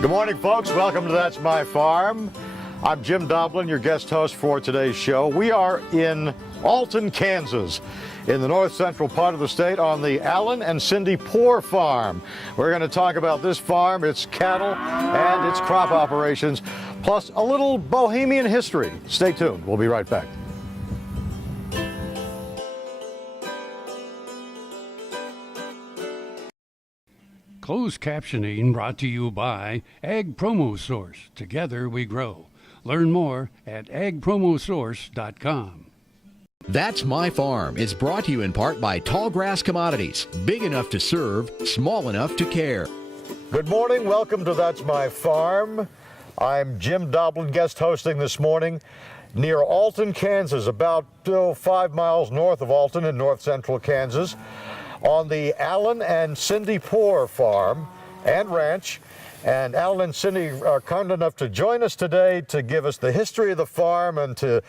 Good morning, folks. Welcome to That's My Farm. I'm Jim Doblin, your guest host for today's show. We are in Alton, Kansas, in the north central part of the state on the Alton and Cindy Poore farm. We're going to talk about this farm, its cattle, and its crop operations, plus a little bohemian history. Stay tuned. We'll be right back. Closed captioning brought to you by Ag Promo Source. Together we grow. Learn more at agpromosource.com. That's My Farm is brought to you in part by Tallgrass Commodities. Big enough to serve, small enough to care. Good morning. Welcome to That's My Farm. I'm Jim Doblin, guest hosting this morning near Alton, Kansas, about 5 miles north of Alton in north central Kansas, on the Alton and Cindy Poore farm and ranch. And Alton and Cindy are kind enough to join us today to give us the history of the farm and to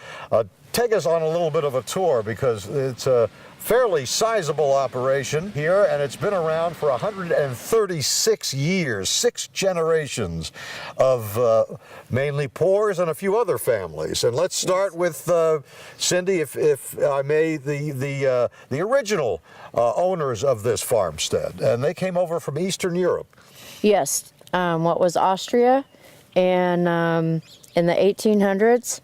take us on a little bit of a tour, because it's a fairly sizable operation here, and it's been around for 136 years, 6 generations of mainly Poores and a few other families. And let's start with Cindy, if I may, the original owners of this farmstead, and they came over from Eastern Europe. Yes, what was Austria, and in the 1800s,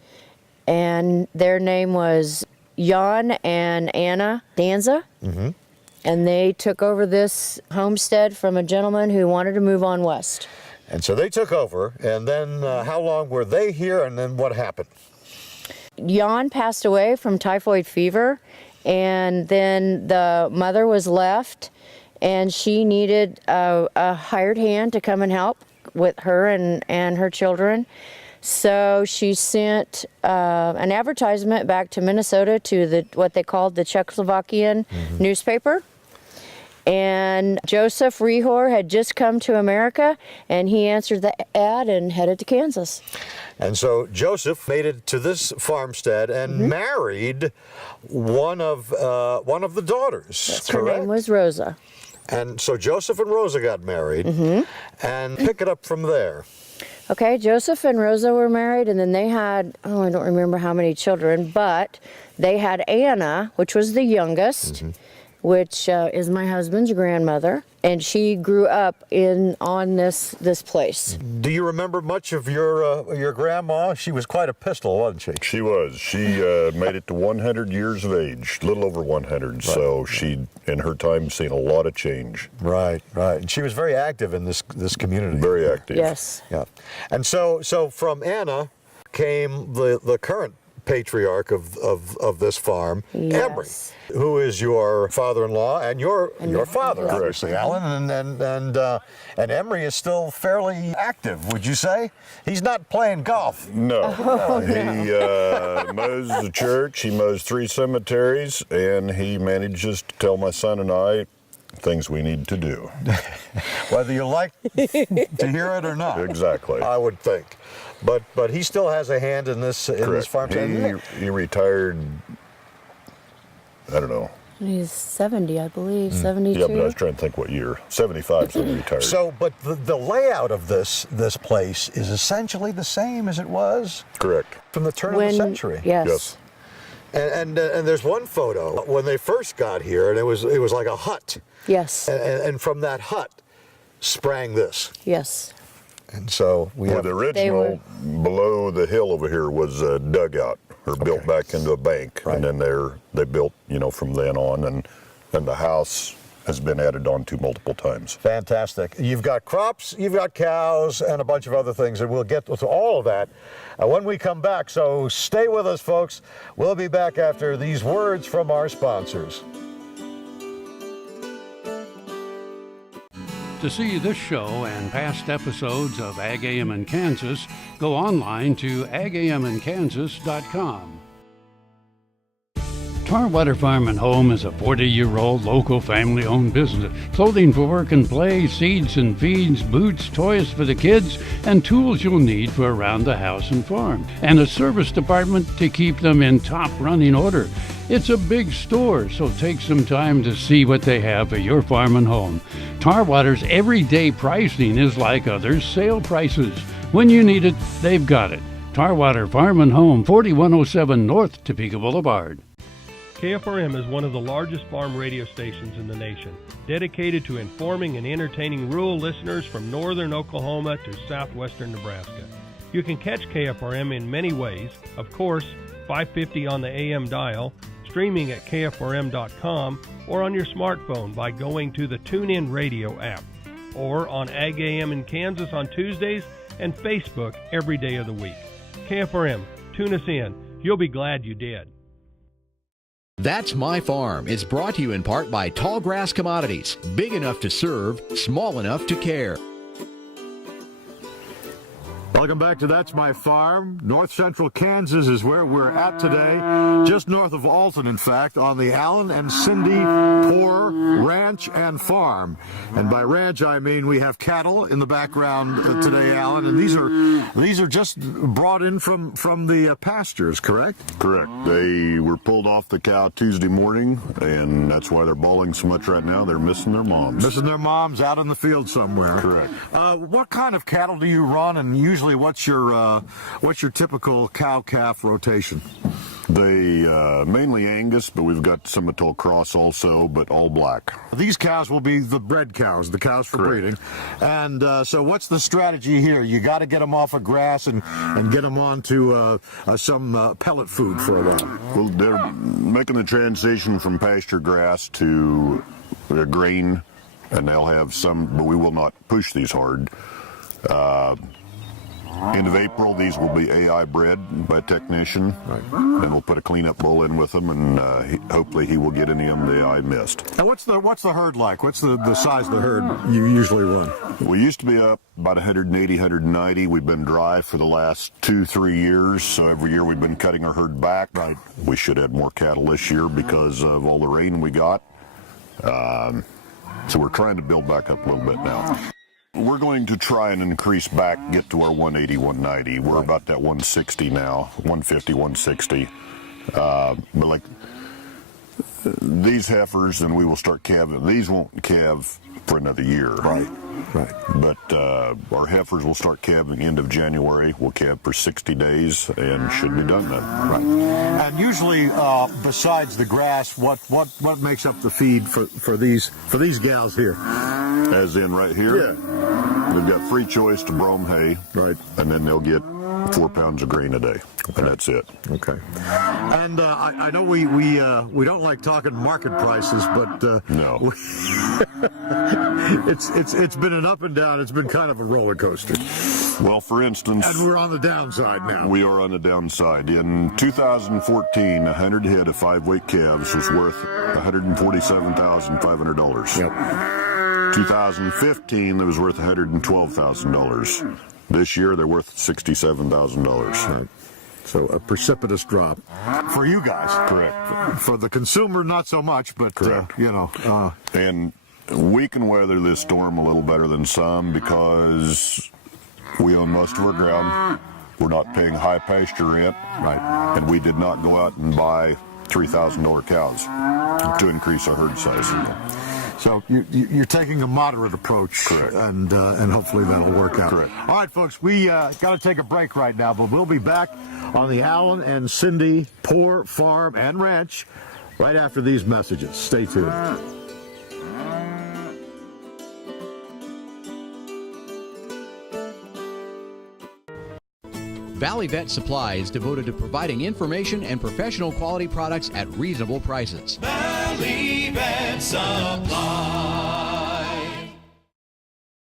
and their name was Jan and Anna Danza, and they took over this homestead from a gentleman who wanted to move on west. And so they took over, and then how long were they here, and then what happened? Jan passed away from typhoid fever, and then the mother was left, and she needed a hired hand to come and help with her and her children. So she sent an advertisement back to Minnesota to what they called the Czechoslovakian newspaper. And Joseph Rehor had just come to America, and he answered the ad and headed to Kansas. And so Joseph made it to this farmstead and married one of the daughters. Yes, correct? her name was Rosa. And so Joseph and Rosa got married, and pick it up from there. Okay, Joseph and Rosa were married, and then they had, I don't remember how many children, but they had Anna, which was the youngest, which is my husband's grandmother, and she grew up on this place. Do you remember much of your grandma? She was quite a pistol, wasn't she? She was. She made it to 100 years of age, a little over 100. Right. So she, in her time, seen a lot of change. Right, right. And she was very active in this community. Very active. Yes. Yeah. And so from Anna came the current patriarch of this farm, Emery, who is your father-in-law and your father, obviously, Alan, and Emery is still fairly active, would you say? He's not playing golf. No. He mows the church, he mows 3 cemeteries, and he manages to tell my son and I things we need to do. Whether you like to hear it or not. Exactly. I would think. But he still has a hand in this farm. He retired, I don't know. He's 70, I believe, 72. Yeah, but I was trying to think what year. 75, so he retired. So, but the layout of this place is essentially the same as it was? Correct. From the turn of the century? Yes. And there's one photo when they first got here, and it was like a hut. Yes. And from that hut sprang this. Yes. And so the original below the hill over here was a dugout, or built back into a bank, and then they built, from then on, and the house has been added on to multiple times. Fantastic. You've got crops, you've got cows, and a bunch of other things, and we'll get to all of that when we come back. So stay with us, folks. We'll be back after these words from our sponsors. To see this show and past episodes of Ag AM in Kansas, go online to agamandkansas.com. Tarwater Farm and Home is a 40-year-old local family-owned business. Clothing for work and play, seeds and feeds, boots, toys for the kids, and tools you'll need for around the house and farm. And a service department to keep them in top running order. It's a big store, so take some time to see what they have at your farm and home. Tarwater's everyday pricing is like others' sale prices. When you need it, they've got it. Tarwater Farm and Home, 4107 North Topeka Boulevard. KFRM is one of the largest farm radio stations in the nation, dedicated to informing and entertaining rural listeners from northern Oklahoma to southwestern Nebraska. You can catch KFRM in many ways. Of course, 550 on the AM dial, streaming at kfrm.com, or on your smartphone by going to the TuneIn Radio app, or on Ag AM in Kansas on Tuesdays and Facebook every day of the week. KFRM, tune us in. You'll be glad you did. That's My Farm is brought to you in part by Tallgrass Commodities. Big enough to serve, small enough to care. Welcome back to That's My Farm. North Central Kansas is where we're at today, just north of Alton, in fact, on the Allen and Cindy Poore Ranch and Farm. And by ranch, I mean we have cattle in the background today, Alan, and these are just brought in from the pastures, correct? Correct. They were pulled off the cow Tuesday morning, and that's why they're bawling so much right now. They're missing their moms. Missing their moms out in the field somewhere. Correct. What kind of cattle do you run, and usually what's your typical cow-calf rotation? They mainly Angus, but we've got Simmental Cross also, but all black. These cows will be the bred cows, the cows for breeding. And so what's the strategy here? You got to get them off of grass and get them onto some pellet food for a while. Well, they're making the transition from pasture grass to grain, and they'll have some, but we will not push these hard. End of April, these will be AI bred by a technician, and we'll put a cleanup bull in with them, and hopefully he will get any of them the AI missed. Now what's the herd like? What's the size of the herd you usually run? We used to be up about 180, 190. We've been dry for the last 2-3 years, so every year we've been cutting our herd back. Right. We should have more cattle this year because of all the rain we got. So we're trying to build back up a little bit now. We're going to try and increase back, get to our 180, 190. We're about that 160 now, 150, 160. But like these heifers, and we will start calving. These won't calve for another year. Right. But our heifers will start calving end of January. We'll calve for 60 days and should be done then. Right. And usually, besides the grass, what makes up the feed for these gals here? As in right here? Yeah. We've got free choice to brome hay. Right. And then they'll get 4 pounds of grain a day. And that's it. Okay. And I know we don't like talking market prices, but no. it's been an up and down. It's been kind of a roller coaster. Well, for instance, and we're on the downside now. We are on the downside. In 2014, 100 head of 5-weight calves was worth $147,500. Yep. 2015, it was worth $112,000. This year, they're worth $67,000. Right. So a precipitous drop for you guys. Correct. For the consumer, not so much, but correct. And we can weather this storm a little better than some because we own most of our ground. We're not paying high pasture rent. Right. And we did not go out and buy $3,000 cows to increase our herd size. So you're taking a moderate approach. Correct. And hopefully that'll work out. Correct. All right, folks, we got to take a break right now, but we'll be back on the Allen and Cindy Poore Farm and Ranch right after these messages. Stay tuned. Valley Vet Supply is devoted to providing information and professional quality products at reasonable prices. Valley Vet Supply.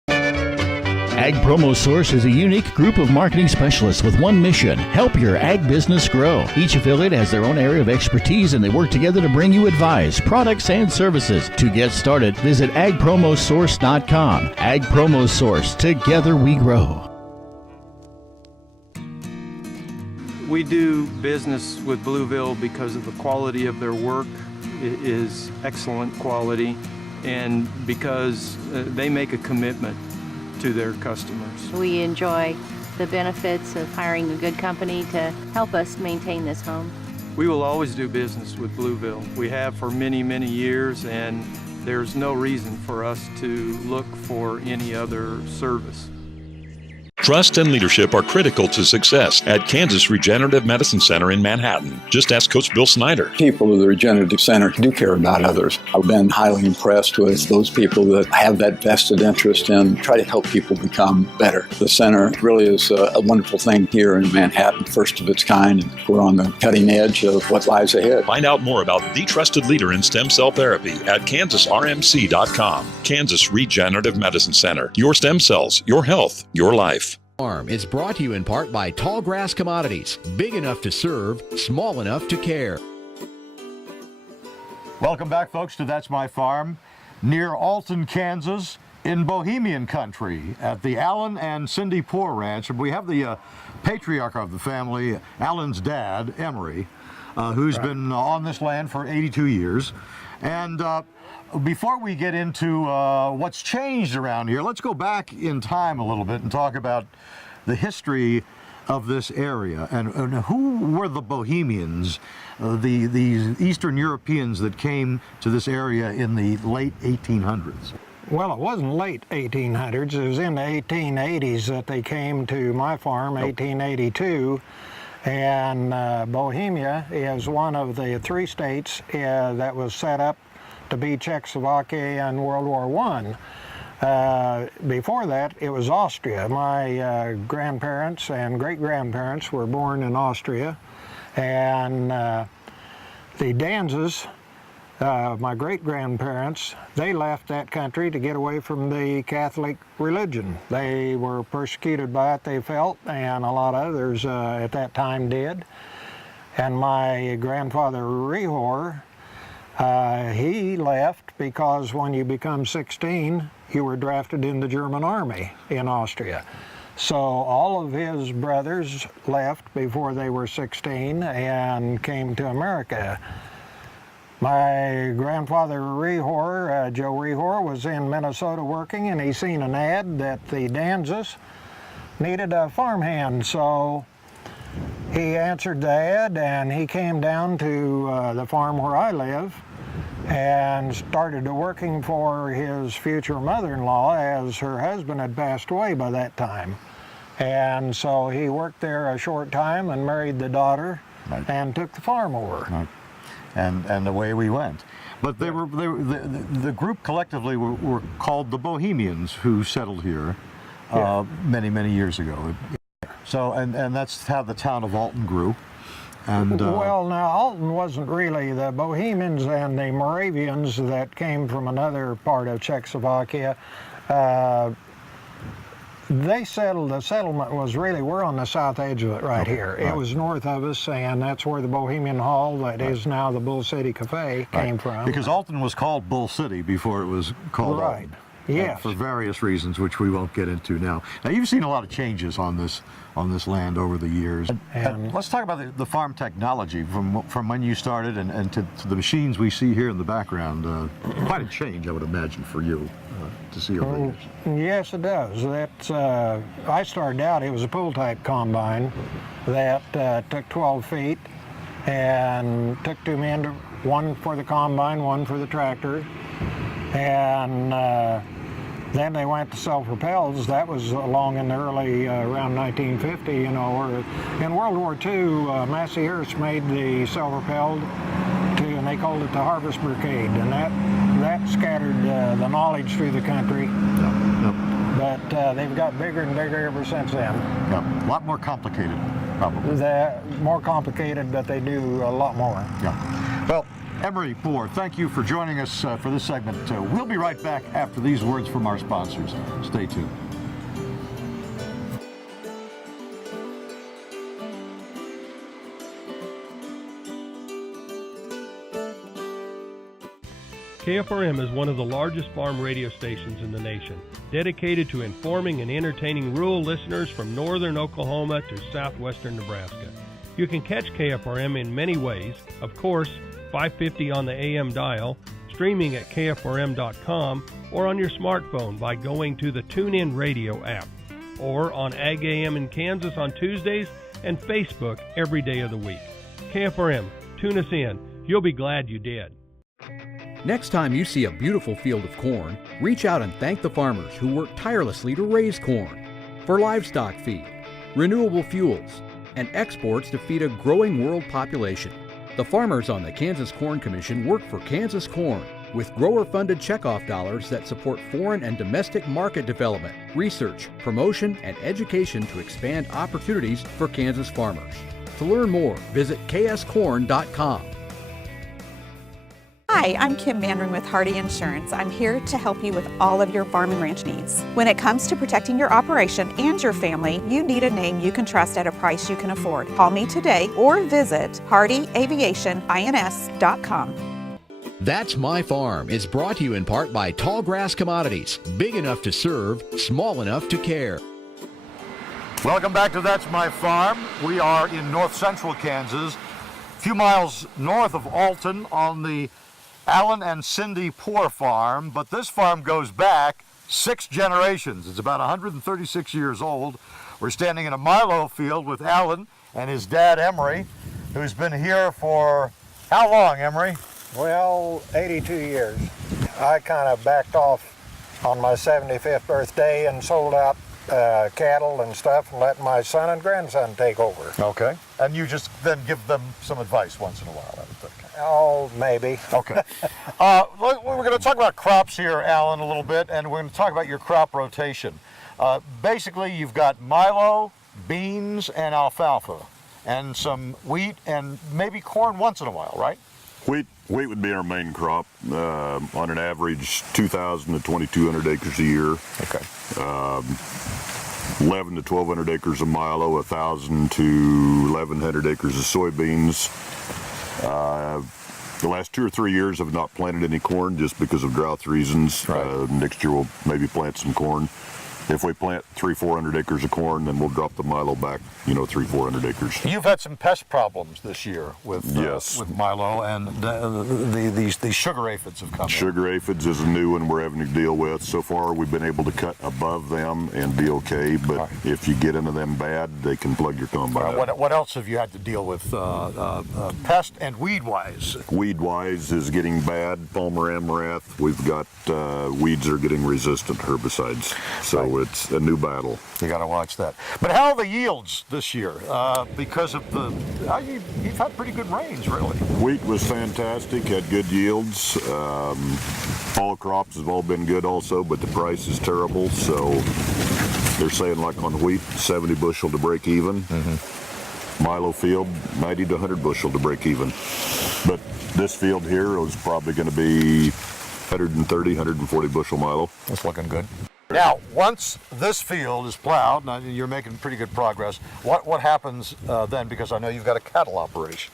Ag Promo Source is a unique group of marketing specialists with one mission: help your ag business grow. Each affiliate has their own area of expertise, and they work together to bring you advice, products, and services. To get started, visit agpromosource.com. Ag Promo Source. Together we grow. We do business with Blueville because of the quality of their work. It is excellent quality, and because they make a commitment to their customers. We enjoy the benefits of hiring a good company to help us maintain this home. We will always do business with Blueville. We have for many, many years, and there's no reason for us to look for any other service. Trust and leadership are critical to success at Kansas Regenerative Medicine Center in Manhattan. Just ask Coach Bill Snyder. People of the Regenerative Center do care about others. I've been highly impressed with those people that have that vested interest and try to help people become better. The center really is a wonderful thing here in Manhattan, first of its kind, and we're on the cutting edge of what lies ahead. Find out more about the trusted leader in stem cell therapy at kansasrmc.com. Kansas Regenerative Medicine Center. Your stem cells, your health, your life. Farm is brought to you in part by Tallgrass Commodities. Big enough to serve, small enough to care. Welcome back, folks, to That's My Farm, near Alton, Kansas, in Bohemian country, at the Alton and Cindy Poore Ranch. We have the patriarch of the family, Alan's dad, Emery, who's been on this land for 82 years. And before we get into what's changed around here, let's go back in time a little bit and talk about the history of this area and who were the Bohemians, these Eastern Europeans that came to this area in the late 1800s. Well, it wasn't late 1800s. It was in the 1880s that they came to my farm, 1882. And Bohemia is one of the three states that was set up to be Czechoslovakia in World War I. Before that, it was Austria. My grandparents and great-grandparents were born in Austria, and the Danzas, my great-grandparents, they left that country to get away from the Catholic religion. They were persecuted by it, they felt, and a lot of others at that time did. And my grandfather Rehor, he left because when you become 16, you were drafted in the German army in Austria. So all of his brothers left before they were 16 and came to America. My grandfather Rehor, Joe Rehor, was in Minnesota working, and he seen an ad that the Danzas needed a farmhand. So he answered the ad, and he came down to the farm where I live and started working for his future mother-in-law, as her husband had passed away by that time. And so he worked there a short time and married the daughter, right, and took the farm over. Right. And away we went. But the group collectively were called the Bohemians, who settled here many, many years ago. So, and that's how the town of Alton grew. And, well, now, Alton wasn't really the Bohemians and the Moravians that came from another part of Czechoslovakia. They settled, the settlement was really, we're on the south edge of it right here. Right. It was north of us, and that's where the Bohemian Hall, that is now the Bull City Cafe, came from. Because Alton was called Bull City before it was called Alton. Yes. For various reasons, which we won't get into now. Now, you've seen a lot of changes on this land over the years. And let's talk about the farm technology from when you started and to the machines we see here in the background. Quite a change, I would imagine, for you to see over the years. Yes, it does. That's, I started out, it was a pull-type combine that took 12 feet and took two men, one for the combine, one for the tractor. And then they went to self-propels. That was along in the early, around 1950, you know, or in World War II, Massey Earths made the self-propelled, and they called it the Harvest Brigade, and that scattered the knowledge through the country. Yep. But they've got bigger and bigger ever since then. Yep. A lot more complicated, probably. They're more complicated, but they do a lot more. Yeah. Well, Emery Poore, thank you for joining us for this segment. We'll be right back after these words from our sponsors. Stay tuned. KFRM is one of the largest farm radio stations in the nation, dedicated to informing and entertaining rural listeners from northern Oklahoma to southwestern Nebraska. You can catch KFRM in many ways, of course, 550 on the AM dial, streaming at kfrm.com, or on your smartphone by going to the TuneIn Radio app, or on Ag AM in Kansas on Tuesdays and Facebook every day of the week. KFRM, Tune us in. You'll be glad you did. Next time you see a beautiful field of corn, reach out and thank the farmers who work tirelessly to raise corn for livestock feed, renewable fuels, and exports to feed a growing world population. The farmers on the Kansas Corn Commission work for Kansas Corn with grower-funded checkoff dollars that support foreign and domestic market development, research, promotion, and education to expand opportunities for Kansas farmers. To learn more, visit kscorn.com. Hi, I'm Kim Mandarin with Hardy Insurance. I'm here to help you with all of your farm and ranch needs. When it comes to protecting your operation and your family, you need a name you can trust at a price you can afford. Call me today or visit hardyaviationins.com. That's My Farm is brought to you in part by Tallgrass Commodities. Big enough to serve, small enough to care. Welcome back to That's My Farm. We are in north central Kansas, a few miles north of Alton on the Alan and Cindy Poore farm, but this farm goes back 6 generations. It's about 136 years old. We're standing in a milo field with Alan and his dad, Emery, who's been here for how long, Emery? Well, 82 years. I kind of backed off on my 75th birthday and sold out cattle and stuff and let my son and grandson take over. Okay. And you just then give them some advice once in a while, I would think. Oh, maybe. Okay. We're going to talk about crops here, Alan, a little bit, and we're going to talk about your crop rotation. Basically, you've got milo, beans, and alfalfa, and some wheat, and maybe corn once in a while, right? Wheat would be our main crop, on an average 2,000 to 2,200 acres a year. Okay. 11 to 1,200 acres of milo, 1,000 to 1,100 acres of soybeans. The last 2 or 3 years I've not planted any corn just because of drought reasons. Right. Next year we'll maybe plant some corn. If we plant 300-400 acres of corn, then we'll drop the milo back, 300-400 acres. You've had some pest problems this year with Yes. with milo, and these sugar aphids have come. Sugar aphids is a new one we're having to deal with. So far, we've been able to cut above them and be okay, but Right. if you get into them bad, they can plug your combine up. What else have you had to deal with pest and weed-wise? Weed-wise is getting bad. Palmer amaranth. We've got weeds are getting resistant herbicides. So it's a new battle. You got to watch that. But how are the yields this year? Because of you've had pretty good rains, really. Wheat was fantastic, had good yields. Fall crops have all been good also, but the price is terrible. So they're saying like on wheat, 70 bushel to break even. Mm-hmm. Milo field, 90 to 100 bushel to break even. But this field here is probably going to be 130, 140 bushel milo. That's looking good. Now, once this field is plowed, now you're making pretty good progress, what happens then? Because I know you've got a cattle operation.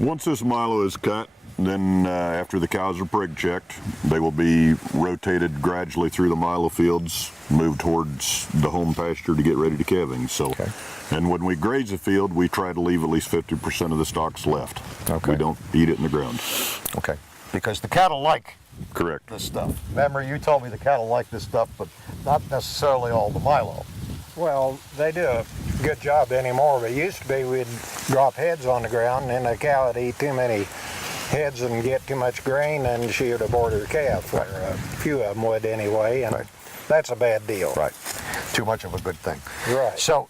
Once this milo is cut, then after the cows are prig checked, they will be rotated gradually through the milo fields, moved towards the home pasture to get ready to calving. So, okay. And when we graze a field, we try to leave at least 50% of the stalks left. Okay. We don't eat it in the ground. Okay. Because the cattle like Correct. this stuff. Remember, you told me the cattle like this stuff, but not necessarily all the milo. Well, they do a good job anymore, but it used to be we'd drop heads on the ground and the cow would eat too many heads and get too much grain and she would abort her calf, or a few of them would anyway, and that's a bad deal. Right. Too much of a good thing. Right. So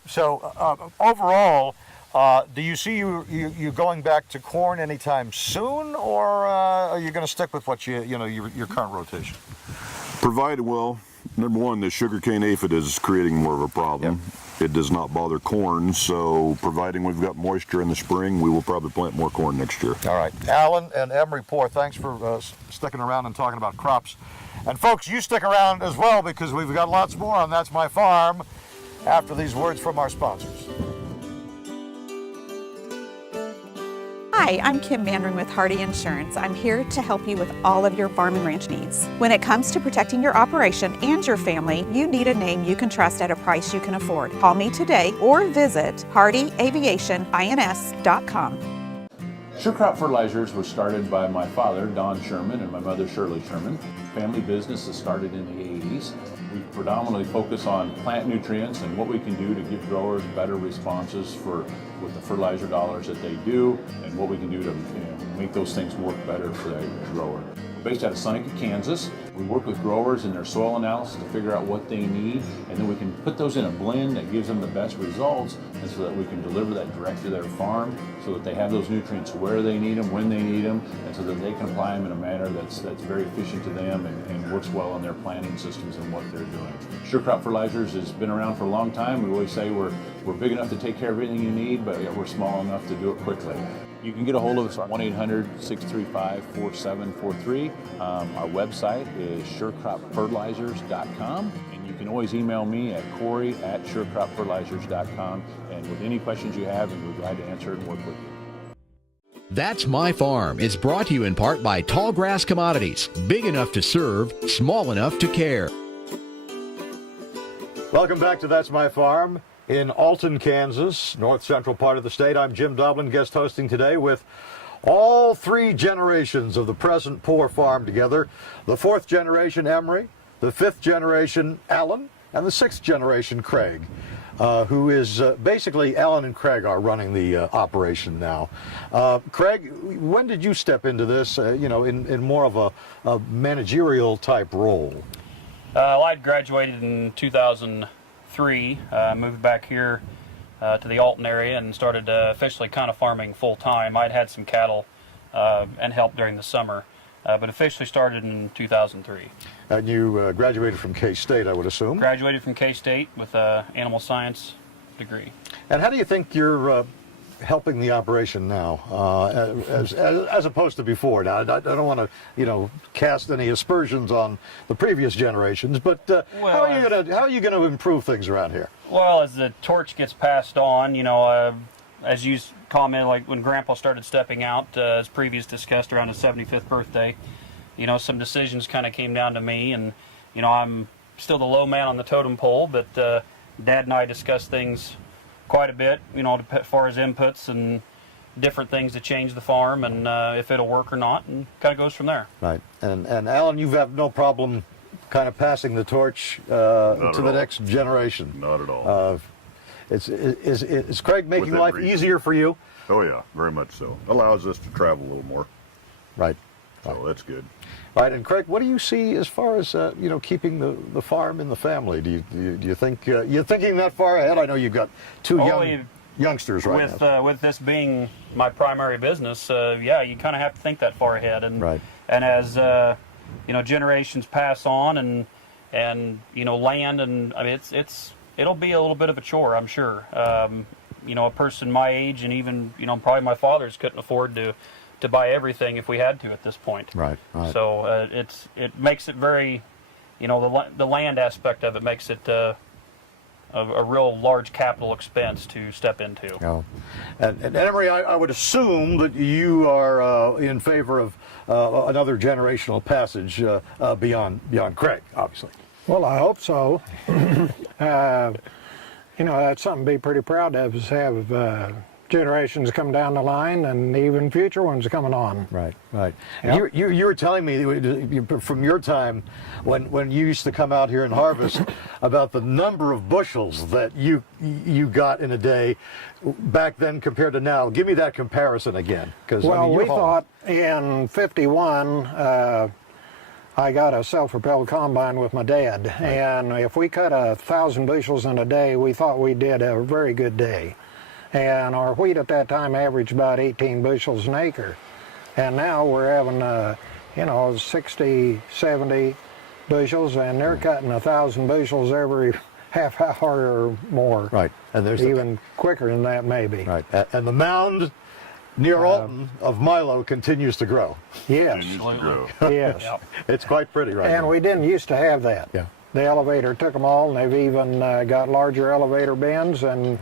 overall, do you see you going back to corn anytime soon, or are you going to stick with what your current rotation? Provided, well, number one, the sugarcane aphid is creating more of a problem. Yep. It does not bother corn, so providing we've got moisture in the spring, we will probably plant more corn next year. All right. Alan and Emery Poore, thanks for sticking around and talking about crops. And folks, you stick around as well, because we've got lots more on That's My Farm after these words from our sponsors. Hi, I'm Kim Mandarin with Hardy Insurance. I'm here to help you with all of your farm and ranch needs. When it comes to protecting your operation and your family, you need a name you can trust at a price you can afford. Call me today or visit hardyaviationins.com. Sure Crop Fertilizers was started by my father, Don Sherman, and my mother, Shirley Sherman. Family business that started in the 80s. We predominantly focus on plant nutrients and what we can do to give growers better responses with the fertilizer dollars that they do, and what we can do to make those things work better for the grower. We're based out of Seneca, Kansas. We work with growers in their soil analysis to figure out what they need, and then we can put those in a blend that gives them the best results, and so that we can deliver that direct to their farm, so that they have those nutrients where they need them, when they need them, and so that they can apply them in a manner that's very efficient to them and works well in their planting systems and what they're doing. Sure Crop Fertilizers has been around for a long time. We always say we're big enough to take care of everything you need, but we're small enough to do it quickly. You can get a hold of us at 1-800-635-4743. Our website is surecropfertilizers.com, and you can always email me at Corey@surecropfertilizers.com, and with any questions you have, we're glad to answer and work with you. That's My Farm is brought to you in part by Tallgrass Commodities. Big enough to serve, small enough to care. Welcome back to That's My Farm in Alton, Kansas, north central part of the state. I'm Jim Doblin, guest hosting today with all three generations of the present Poore farm together. The fourth generation, Emery, the fifth generation, Allen, and the sixth generation, Craig, who is basically, Allen and Craig are running the operation now. Craig, when did you step into this, in more of a managerial type role? I graduated in 2003, moved back here to the Alton area and started officially kind of farming full time. I'd had some cattle and helped during the summer, but officially started in 2003. And you graduated from K-State, I would assume? Graduated from K-State with an animal science degree. And how do you think you're helping the operation now, as opposed to before? Now, I don't want to, cast any aspersions on the previous generations, but how are you going to improve things around here? Well, as the torch gets passed on, as you commented, like when Grandpa started stepping out, as previous discussed, around his 75th birthday, some decisions kind of came down to me, and I'm still the low man on the totem pole, but Dad and I discussed things quite a bit, as far as inputs and different things to change the farm, and if it'll work or not, and kind of goes from there. Right. And Alan, you have no problem kind of passing the torch to the next generation? Not at all. Is Craig making life easier for you? Oh yeah, very much so. Allows us to travel a little more. Right. So that's good. Right, and Craig, what do you see as far as keeping the farm in the family? Do you think you're thinking that far ahead? I know you've got two youngsters right now. With this being my primary business, you kind of have to think that far ahead, and right. And as generations pass on, and land, and I mean it'll be a little bit of a chore, I'm sure. A person my age, and even probably my father's, couldn't afford to buy everything if we had to at this point. Right. So it makes it very, the land aspect of it makes it a real large capital expense to step into. Oh. And Emery, I would assume that you are in favor of another generational passage beyond Craig, obviously. Well, I hope so. That's something to be pretty proud of, is have generations come down the line, and even future ones coming on. Right. Yep. You were telling me from your time when you used to come out here and harvest about the number of bushels that you got in a day back then compared to now. Give me that comparison again. We thought in '51 I got a self-propelled combine with my dad, right. And if we cut 1,000 bushels in a day, we thought we did a very good day. And our wheat at that time averaged about 18 bushels an acre. And now we're having, 60, 70 bushels, and they're cutting 1,000 bushels every half hour or more. Right. And there's even quicker than that, maybe. Right. And the mound near Alton of Milo continues to grow. Yes. Yes. Yep. It's quite pretty right now. And we didn't used to have that. Yeah. The elevator took them all, and they've even got larger elevator bins, and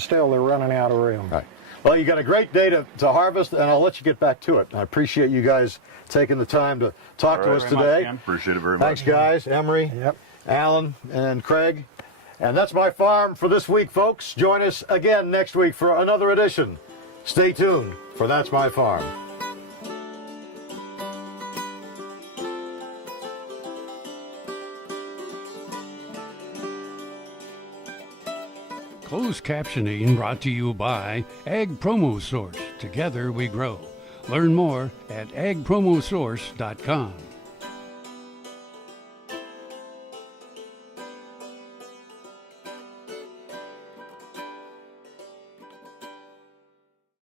still they're running out of room. Right. Well, you got a great day to harvest, and I'll let you get back to it. I appreciate you guys taking the time to talk to us today. Appreciate it very much. Thanks, guys. Emery, Alan, and Craig. And that's My Farm for this week, folks. Join us again next week for another edition Stay tuned for That's My Farm. Closed captioning brought to you by Ag Promo Source. Together we grow. Learn more at agpromosource.com.